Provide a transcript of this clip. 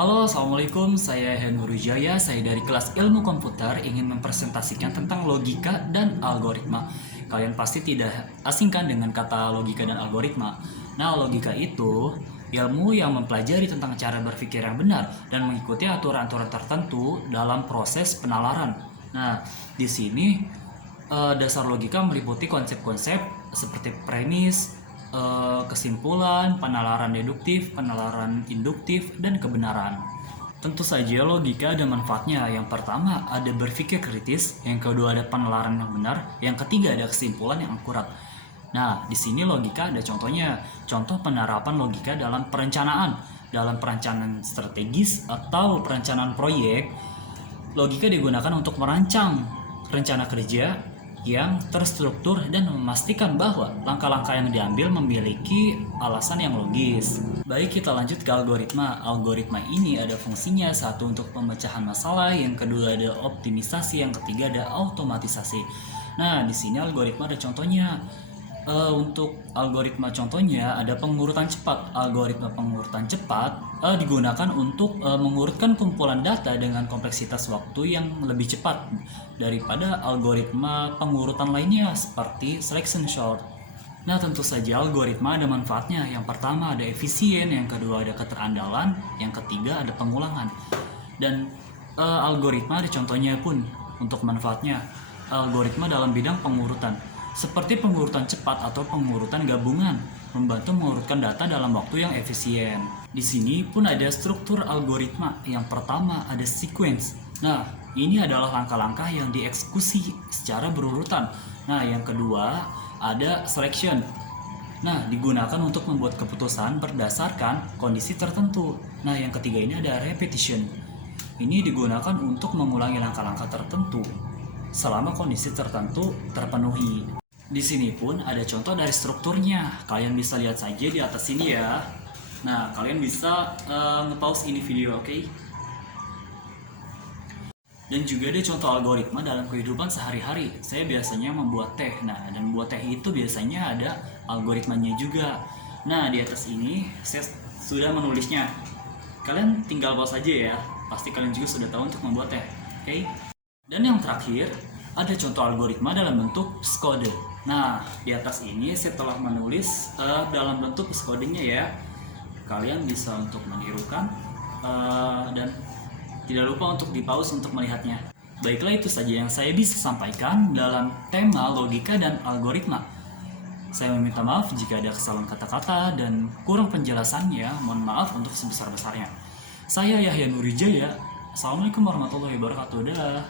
Halo, Assalamualaikum. Saya Henry Jaya. Saya dari kelas ilmu komputer ingin mempresentasikan tentang logika dan algoritma. Kalian pasti tidak asingkan dengan kata logika dan algoritma. Nah, logika itu ilmu yang mempelajari tentang cara berpikir yang benar dan mengikuti aturan-aturan tertentu dalam proses penalaran. Nah, di sini dasar logika meliputi konsep-konsep seperti premis, kesimpulan, penalaran deduktif, penalaran induktif, dan kebenaran. Tentu saja logika ada manfaatnya. Yang pertama ada berpikir kritis, yang kedua ada penalaran yang benar, yang ketiga ada kesimpulan yang akurat. Nah, di sini logika ada contohnya. Contoh penerapan logika dalam perencanaan strategis atau perencanaan proyek. Logika digunakan untuk merancang rencana kerja yang terstruktur dan memastikan bahwa langkah-langkah yang diambil memiliki alasan yang logis. Baik, kita lanjut ke algoritma. Algoritma ini ada fungsinya, satu untuk pemecahan masalah, yang kedua ada optimisasi, yang ketiga ada automatisasi. Nah, di sini algoritma ada contohnya. Untuk algoritma contohnya ada pengurutan cepat. Algoritma pengurutan cepat digunakan untuk mengurutkan kumpulan data dengan kompleksitas waktu yang lebih cepat daripada algoritma pengurutan lainnya seperti selection sort. Nah, tentu saja algoritma ada manfaatnya. Yang pertama ada efisien, yang kedua ada keterandalan, yang ketiga ada pengulangan. Dan algoritma ada contohnya pun untuk manfaatnya. Algoritma dalam bidang pengurutan seperti pengurutan cepat atau pengurutan gabungan, membantu mengurutkan data dalam waktu yang efisien. Di sini pun ada struktur algoritma. Yang pertama ada sequence. Nah, ini adalah langkah-langkah yang dieksekusi secara berurutan. Nah, yang kedua ada selection. Nah, digunakan untuk membuat keputusan berdasarkan kondisi tertentu. Nah, yang ketiga ini ada repetition. Ini digunakan untuk mengulangi langkah-langkah tertentu selama kondisi tertentu terpenuhi. Di sini pun ada contoh dari strukturnya. Kalian bisa lihat saja di atas sini ya. Nah, kalian bisa nge-pause ini video, oke? Dan juga ada contoh algoritma dalam kehidupan sehari-hari. Saya biasanya membuat teh. Nah, dan membuat teh itu biasanya ada algoritmanya juga. Nah, di atas ini saya sudah menulisnya. Kalian tinggal pause saja ya. Pasti kalian juga sudah tahu untuk membuat teh, oke? Dan yang terakhir, ada contoh algoritma dalam bentuk psikode. Nah, di atas ini saya telah menulis dalam bentuk psikodenya ya. Kalian bisa untuk menirukan dan tidak lupa untuk di-pause untuk melihatnya. Baiklah, itu saja yang saya bisa sampaikan dalam tema logika dan algoritma. Saya meminta maaf jika ada kesalahan kata-kata dan kurang penjelasannya. Mohon maaf untuk sebesar-besarnya. Saya Yahya Nurijaya. Assalamualaikum warahmatullahi wabarakatuh. Dah.